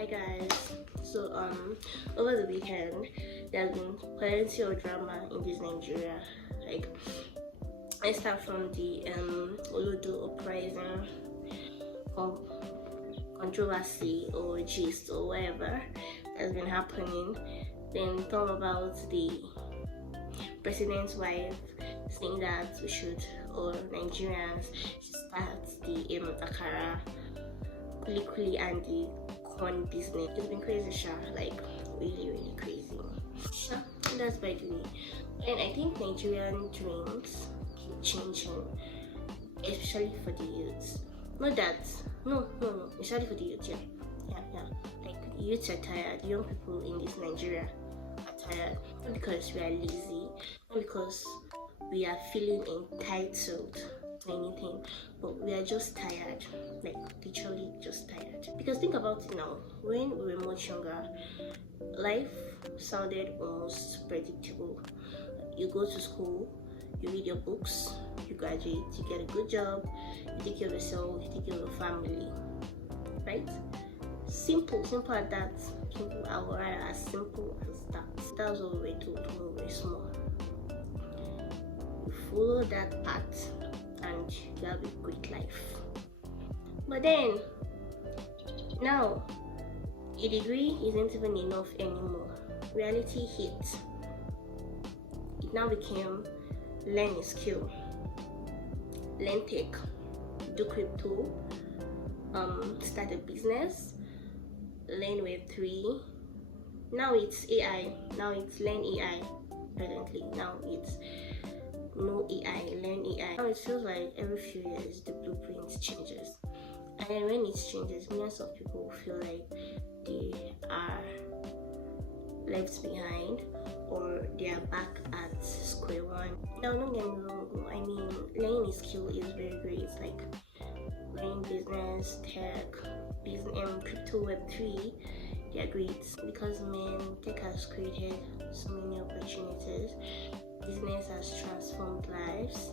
Hi guys. So over the weekend there's been plenty of drama in this Nigeria. Like, I start from the Olodo uprising, con- controversy or gist or whatever that's been happening. Then talk about the president's wife saying that we should, or Nigerians should start the akara, kuli and the corn business. It's been crazy, like really crazy. That's by the way. And I think Nigerian drinks keep changing, especially for the youths. Not that, no, especially for the youth, yeah. Like, youths are tired, young people in this Nigeria are tired, not because we are lazy, not because we are feeling entitled to anything, but we are just tired, like literally just tired. Because think about it now, when we were much younger, life sounded almost predictable. You go to school, you read your books, you graduate, you get a good job, you take care of yourself, you take care of your family, right? Simple as that. Simple, I would rather as simple as that. That's what we were told when we were small. You follow that path and you have a great life. But then, now, a degree isn't even enough anymore. Reality hit. It now became learn a skill, learn tech, do crypto, start a business, learn Web3. Now it's AI. Now it's learn AI. Presently, now it's no AI, learn AI. Now it feels like every few years the blueprint changes, and then when it changes, millions of people feel like they are left behind or they are back at square one. Now, don't get me wrong, I mean, learning a skill is very great, like learning business, tech, business, crypto, Web3. They are great because tech has created so many opportunities. Business has transformed lives,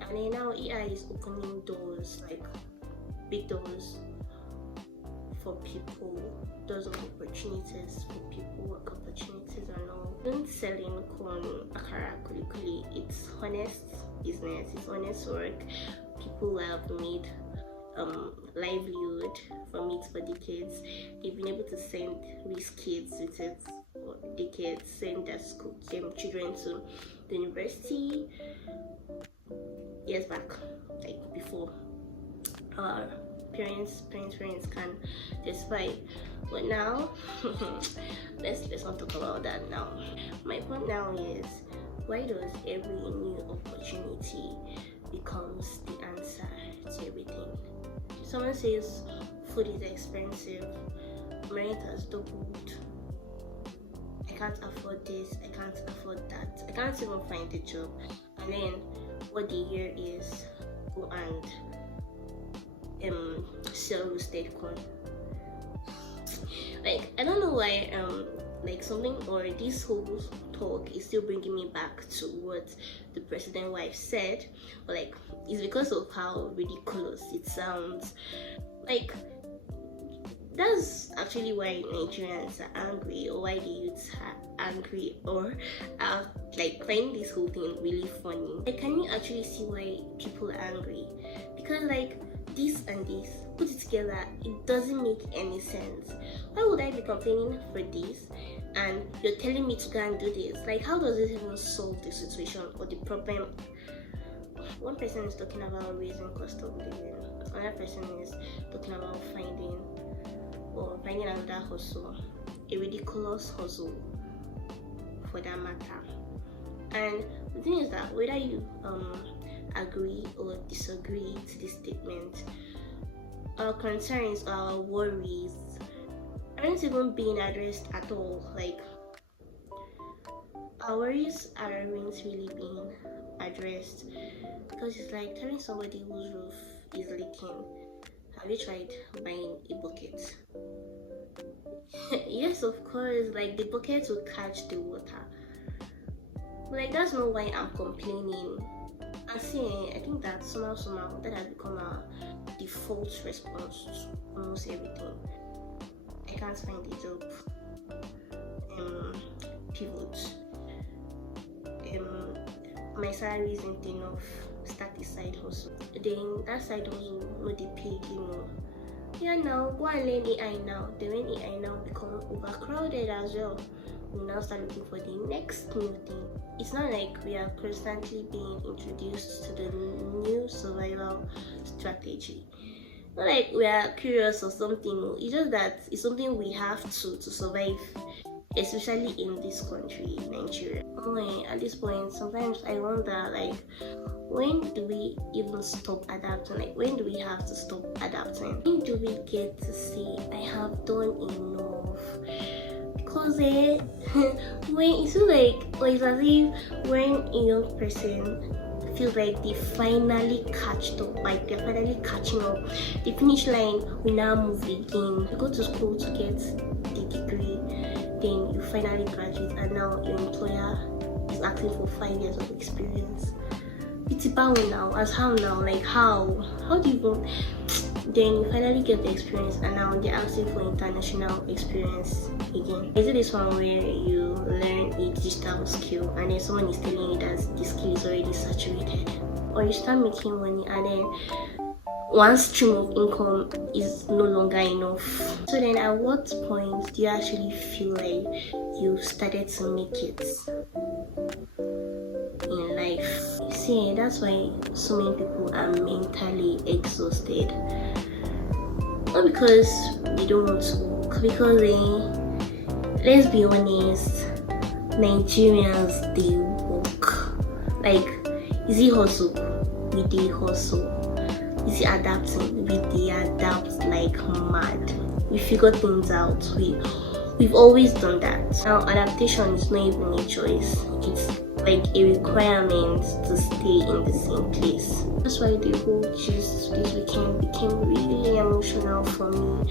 and then now AI is opening doors, like big doors for people, doors of opportunities for people, work opportunities and all. Even selling corn, akara, kuli, it's honest business, it's honest work. People have made livelihood from it for decades. They've been able to send these kids with it for decades, send their children to the university. Years back, like before, our parents can testify. But now, let's not talk about that now. My point now is, why does every new opportunity becomes the answer to everything? Someone says food is expensive, rent has doubled, I can't afford this, I can't afford that, I can't even find a job. And then what they hear is go and sell roasted corn. Like, I don't know why like something, or this whole talk is still bringing me back to what the president wife said, or like it's because of how ridiculous it sounds. Like, that's actually why Nigerians are angry, or why the youths are angry, or are like finding this whole thing really funny. Like, can you actually see why people are angry? Because like this and this, put it together, it doesn't make any sense. Why would I be complaining for this and you're telling me to go and do this? Like, how does it even solve the situation or the problem? One person is talking about raising cost of living, another person is talking about finding another hustle, a ridiculous hustle for that matter. And the thing is that whether you agree or disagree to this statement, our concerns, our worries aren't even being addressed at all. Like, our worries aren't really being addressed, because it's like telling somebody whose roof is leaking, have you tried buying a bucket? Yes, of course, like the bucket will catch the water, but like that's not why I'm complaining. And see, I think that somehow that has become a default response to almost everything. I I can't find a job. Pivot. My salary isn't enough. Start a side hustle. Then that side hustle, no, they pay again. Yeah, now go and learn AI now. Then when AI now become overcrowded as well, we now start looking for the next new thing. It's not like we are constantly being introduced to the new survival strategy. Not like we are curious or something. It's just that it's something we have to survive, especially in this country, Nigeria. At this point, sometimes I wonder, like, when do we even stop adapting? Like, when do we have to stop adapting? When do we get to say, I have done enough? Because when it feels like it's as if when a young person feels like they finally catched up, like they're finally catching up, the finish line, we now move again. You go to school to get the degree, then you finally graduate, and now your employer is asking for 5 years of experience. It's about now, as how now, like how do you even, then you finally get the experience, and now they're asking for international experience again. Is it this one where you learn a digital skill and then someone is telling you that the skill is already saturated, or you start making money and then one stream of income is no longer enough? So then at what point do you actually feel like you started to make it in life? You see, that's why so many people are mentally exhausted. Not because they don't want to work, because let's be honest, Nigerians, they work. Like, is it hustle? We dey hustle. Is it adapting? We dey adapt like mad. We figure things out. We've always done that. Now adaptation is not even a choice. It's like a requirement to stay in the same place. That's why the whole gist this weekend became really emotional for me.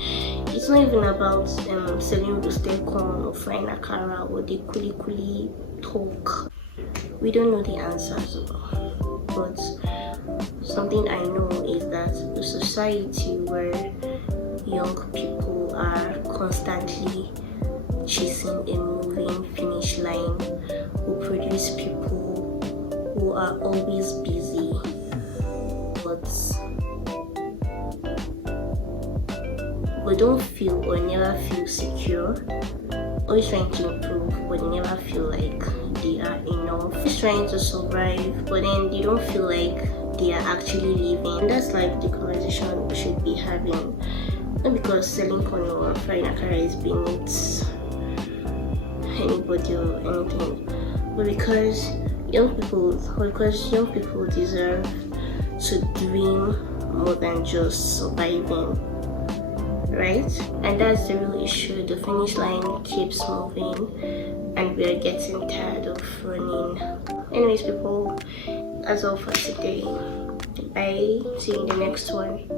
It's not even about selling roasted corn or frying akara or the kuli talk. We don't know the answers, but something I know is that a society where young people are constantly chasing a moving finish line, who produce people who are always busy, but don't feel or never feel secure, always trying to improve but never feel like they are enough, always trying to survive but then they don't feel like they are actually living. And that's like the conversation we should be having. Not because selling corn or frying akara is beneath anybody or anything, but because young people deserve to dream more than just surviving, right? And that's the real issue. The finish line keeps moving and we're getting tired of running. Anyways, people, that's all for today. Bye. See you in the next one.